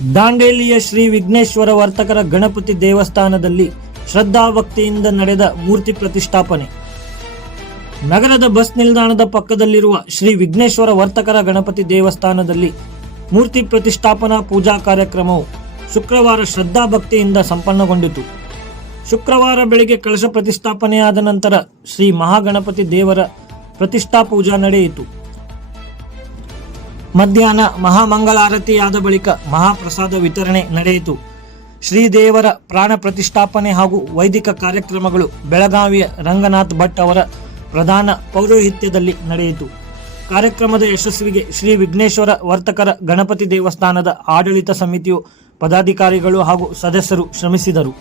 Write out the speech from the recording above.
ದಾಂಡೇಲಿಯ ಶ್ರೀ ವಿಘ್ನೇಶ್ವರ ವರ್ತಕರ ಗಣಪತಿ ದೇವಸ್ಥಾನದಲ್ಲಿ ಶ್ರದ್ಧಾಭಕ್ತಿಯಿಂದ ನಡೆದ ಮೂರ್ತಿ ಪ್ರತಿಷ್ಠಾಪನೆ. ನಗರದ ಬಸ್ ನಿಲ್ದಾಣದ ಪಕ್ಕದಲ್ಲಿರುವ ಶ್ರೀ ವಿಘ್ನೇಶ್ವರ ವರ್ತಕರ ಗಣಪತಿ ದೇವಸ್ಥಾನದಲ್ಲಿ ಮೂರ್ತಿ ಪ್ರತಿಷ್ಠಾಪನಾ ಪೂಜಾ ಕಾರ್ಯಕ್ರಮವು ಶುಕ್ರವಾರ ಶ್ರದ್ಧಾಭಕ್ತಿಯಿಂದ ಸಂಪನ್ನಗೊಂಡಿತು. ಶುಕ್ರವಾರ ಬೆಳಿಗ್ಗೆ ಕಳಶ ಪ್ರತಿಷ್ಠಾಪನೆಯಾದ ನಂತರ ಶ್ರೀ ಮಹಾಗಣಪತಿ ದೇವರ ಪ್ರತಿಷ್ಠಾ ಪೂಜಾ ನಡೆಯಿತು. ಮಧ್ಯಾಹ್ನ ಮಹಾಮಂಗಳಾರತಿಯಾದ ಬಳಿಕ ಮಹಾಪ್ರಸಾದ ವಿತರಣೆ ನಡೆಯಿತು. ಶ್ರೀದೇವರ ಪ್ರಾಣ ಪ್ರತಿಷ್ಠಾಪನೆ ಹಾಗೂ ವೈದಿಕ ಕಾರ್ಯಕ್ರಮಗಳು ಬೆಳಗಾವಿಯ ರಂಗನಾಥ್ ಭಟ್ ಅವರ ಪ್ರಧಾನ ಪೌರೋಹಿತ್ಯದಲ್ಲಿ ನಡೆಯಿತು. ಕಾರ್ಯಕ್ರಮದ ಯಶಸ್ವಿಗೆ ಶ್ರೀ ವಿಘ್ನೇಶ್ವರ ವರ್ತಕರ ಗಣಪತಿ ದೇವಸ್ಥಾನದ ಆಡಳಿತ ಸಮಿತಿಯು ಪದಾಧಿಕಾರಿಗಳು ಹಾಗೂ ಸದಸ್ಯರು ಶ್ರಮಿಸಿದರು.